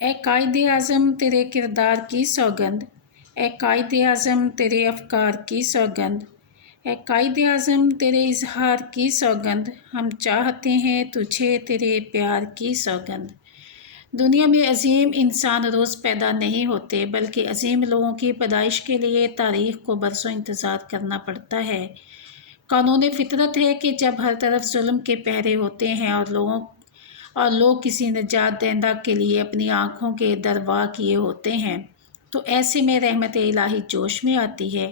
اے قائد اعظم تیرے کردار کی سوگند، اے قائد اعظم تیرے افکار کی سوگند، اے قائد اعظم تیرے اظہار کی سوگند، ہم چاہتے ہیں تجھے تیرے پیار کی سوگند۔ دنیا میں عظیم انسان روز پیدا نہیں ہوتے، بلکہ عظیم لوگوں کی پیدائش کے لیے تاریخ کو برسوں انتظار کرنا پڑتا ہے۔ قانون فطرت ہے کہ جب ہر طرف ظلم کے پہرے ہوتے ہیں اور لوگ کسی نجات دہندہ کے لیے اپنی آنکھوں کے دروا کیے ہوتے ہیں، تو ایسے میں رحمت الہی جوش میں آتی ہے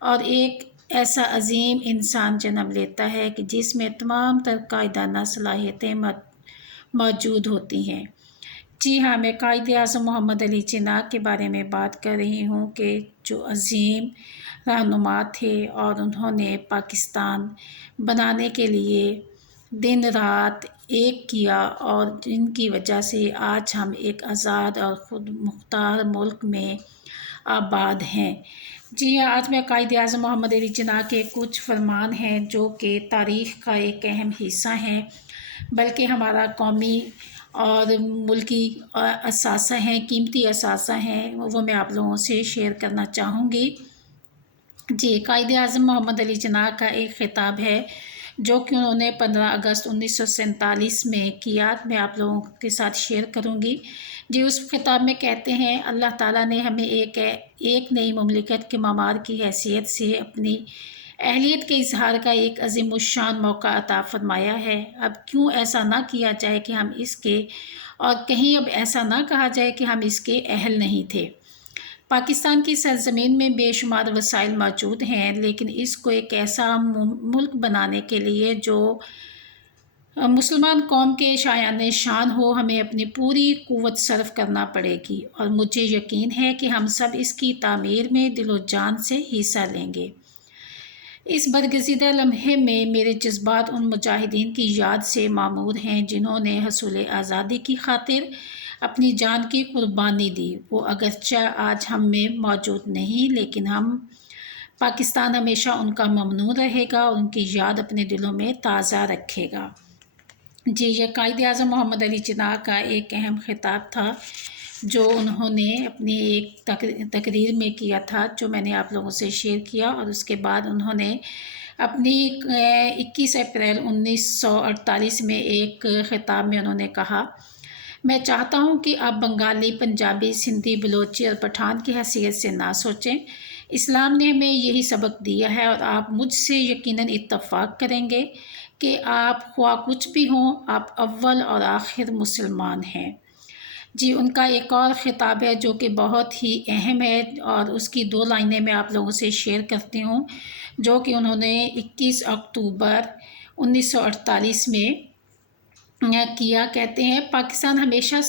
اور ایک ایسا عظیم انسان جنم لیتا ہے کہ جس میں تمام تر قائدانہ صلاحیتیں موجود ہوتی ہیں۔ جی ہاں، میں قائد اعظم محمد علی جناح کے بارے میں بات کر رہی ہوں کہ جو عظیم رہنما تھے اور انہوں نے پاکستان بنانے کے لیے دن رات ایک کیا، اور جن کی وجہ سے آج ہم ایک آزاد اور خود مختار ملک میں آباد ہیں۔ جی ہاں، آج میں قائد اعظم محمد علی جناح کے کچھ فرمان ہیں جو کہ تاریخ کا ایک اہم حصہ ہیں، بلکہ ہمارا قومی اور ملکی اثاثہ ہیں، قیمتی اثاثہ ہیں، وہ میں آپ لوگوں سے شیئر کرنا چاہوں گی۔ جی، قائد اعظم محمد علی جناح کا ایک خطاب ہے جو کہ انہوں نے 15 اگست 1947 میں کیا، میں آپ لوگوں کے ساتھ شیئر کروں گی۔ جی، اس خطاب میں کہتے ہیں، اللہ تعالیٰ نے ہمیں ایک نئی مملکت کے معمار کی حیثیت سے اپنی اہلیت کے اظہار کا ایک عظیم الشان موقع عطا فرمایا ہے۔ اب کیوں ایسا نہ کیا جائے کہ ہم اس کے، اور کہیں اب ایسا نہ کہا جائے کہ ہم اس کے اہل نہیں تھے۔ پاکستان کی سرزمین میں بے شمار وسائل موجود ہیں، لیکن اس کو ایک ایسا ملک بنانے کے لیے جو مسلمان قوم کے شایان شان ہو، ہمیں اپنی پوری قوت صرف کرنا پڑے گی، اور مجھے یقین ہے کہ ہم سب اس کی تعمیر میں دل و جان سے حصہ لیں گے۔ اس برگزیدہ لمحے میں میرے جذبات ان مجاہدین کی یاد سے معمور ہیں جنہوں نے حصول آزادی کی خاطر اپنی جان کی قربانی دی۔ وہ اگرچہ آج ہم میں موجود نہیں، لیکن پاکستان ہمیشہ ان کا ممنون رہے گا اور ان کی یاد اپنے دلوں میں تازہ رکھے گا۔ جی، یہ قائد اعظم محمد علی جناح کا ایک اہم خطاب تھا جو انہوں نے اپنی ایک تقریر میں کیا تھا، جو میں نے آپ لوگوں سے شیئر کیا، اور اس کے بعد انہوں نے اپنی 21 اپریل 1948 میں ایک خطاب میں انہوں نے کہا، میں چاہتا ہوں کہ آپ بنگالی، پنجابی، سندھی، بلوچی اور پٹھان کی حیثیت سے نہ سوچیں۔ اسلام نے ہمیں یہی سبق دیا ہے، اور آپ مجھ سے یقیناً اتفاق کریں گے کہ آپ خواہ کچھ بھی ہوں، آپ اول اور آخر مسلمان ہیں۔ جی، ان کا ایک اور خطاب ہے جو کہ بہت ہی اہم ہے، اور اس کی 2 لائنیں میں آپ لوگوں سے شیئر کرتی ہوں، جو کہ انہوں نے 21 اکتوبر 1948 میں کیا۔ کہتے ہیں، پاکستان ہمیشہ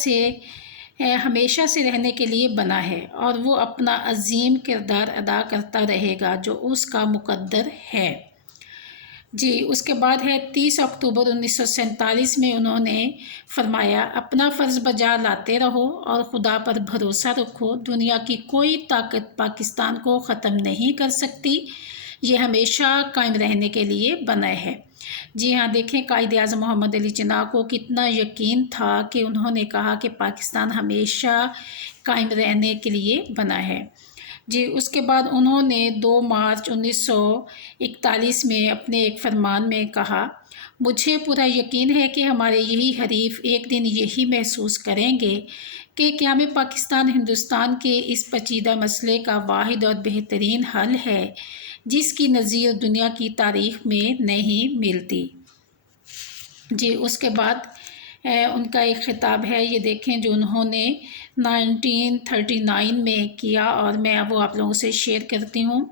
سے رہنے کے لیے بنا ہے، اور وہ اپنا عظیم کردار ادا کرتا رہے گا جو اس کا مقدر ہے۔ جی، اس کے بعد ہے 30 اکتوبر 1947 میں انہوں نے فرمایا، اپنا فرض بجا لاتے رہو اور خدا پر بھروسہ رکھو، دنیا کی کوئی طاقت پاکستان کو ختم نہیں کر سکتی، یہ ہمیشہ قائم رہنے کے لیے بنا ہے۔ جی ہاں، دیکھیں قائد اعظم محمد علی جناح کو کتنا یقین تھا کہ انہوں نے کہا کہ پاکستان ہمیشہ قائم رہنے کے لیے بنا ہے۔ جی، اس کے بعد انہوں نے 2 مارچ 1941 میں اپنے ایک فرمان میں کہا، مجھے پورا یقین ہے کہ ہمارے یہی حریف ایک دن یہی محسوس کریں گے کہ قیام پاکستان ہندوستان کے اس پیچیدہ مسئلے کا واحد اور بہترین حل ہے جس کی نظیر دنیا کی تاریخ میں نہیں ملتی۔ جی، اس کے بعد ان کا ایک خطاب ہے، یہ دیکھیں، جو انہوں نے 1939 میں کیا، اور میں وہ آپ لوگوں سے شیئر کرتی ہوں۔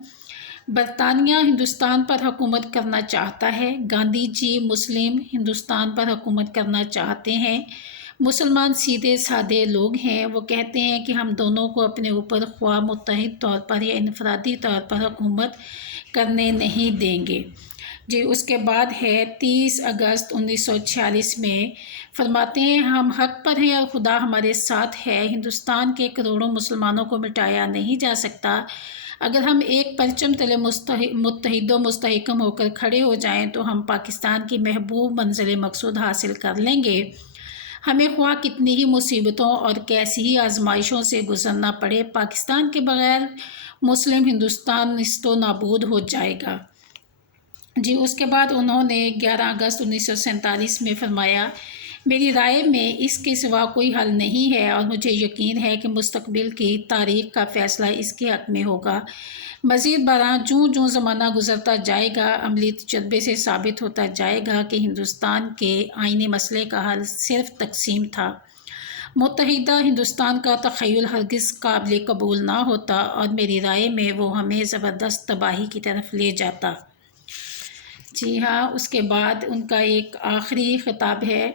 برطانیہ ہندوستان پر حکومت کرنا چاہتا ہے، گاندھی جی مسلم ہندوستان پر حکومت کرنا چاہتے ہیں۔ مسلمان سیدھے سادے لوگ ہیں، وہ کہتے ہیں کہ ہم دونوں کو اپنے اوپر خواہ متحد طور پر یا انفرادی طور پر حکومت کرنے نہیں دیں گے۔ جی، اس کے بعد ہے 30 اگست 1946 میں فرماتے ہیں، ہم حق پر ہیں اور خدا ہمارے ساتھ ہے، ہندوستان کے کروڑوں مسلمانوں کو مٹایا نہیں جا سکتا، اگر ہم ایک پرچم تلے متحد و مستحکم ہو کر کھڑے ہو جائیں تو ہم پاکستان کی محبوب منزل مقصود حاصل کر لیں گے۔ ہمیں خواہ کتنی ہی مصیبتوں اور کیسی ہی آزمائشوں سے گزرنا پڑے، پاکستان کے بغیر مسلم ہندوستان نیست و نابود ہو جائے گا۔ جی اس کے بعد انہوں نے 11 اگست 1947 میں فرمایا، میری رائے میں اس کے سوا کوئی حل نہیں ہے اور مجھے یقین ہے کہ مستقبل کی تاریخ کا فیصلہ اس کے حق میں ہوگا۔ مزید برآں جوں زمانہ گزرتا جائے گا، عملی تجربے سے ثابت ہوتا جائے گا کہ ہندوستان کے آئینی مسئلے کا حل صرف تقسیم تھا۔ متحدہ ہندوستان کا تخیل ہرگز قابل قبول نہ ہوتا اور میری رائے میں وہ ہمیں زبردست تباہی کی طرف لے جاتا۔ جی ہاں، اس کے بعد ان کا ایک آخری خطاب ہے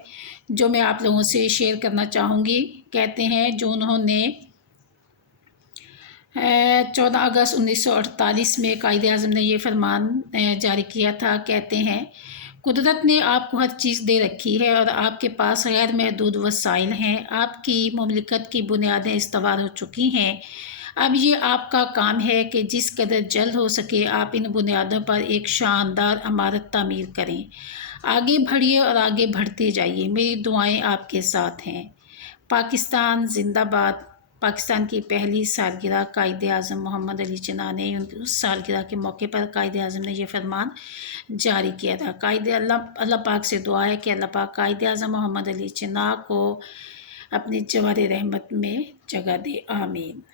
جو میں آپ لوگوں سے شیئر کرنا چاہوں گی۔ کہتے ہیں جو انہوں نے 14 اگست 1948 میں قائد اعظم نے یہ فرمان جاری کیا تھا۔ کہتے ہیں، قدرت نے آپ کو ہر چیز دے رکھی ہے اور آپ کے پاس غیر محدود وسائل ہیں۔ آپ کی مملکت کی بنیادیں استوار ہو چکی ہیں۔ اب یہ آپ کا کام ہے کہ جس قدر جلد ہو سکے آپ ان بنیادوں پر ایک شاندار عمارت تعمیر کریں۔ آگے بڑھیے اور آگے بڑھتے جائیے، میری دعائیں آپ کے ساتھ ہیں۔ پاکستان زندہ باد۔ پاکستان کی پہلی سالگرہ قائد اعظم محمد علی جناح نے اس سالگرہ کے موقع پر قائد اعظم نے یہ فرمان جاری کیا تھا۔ اللہ پاک سے دعا ہے کہ اللہ پاک قائد اعظم محمد علی جناح کو اپنی جوار رحمت میں جگہ دے، آمین۔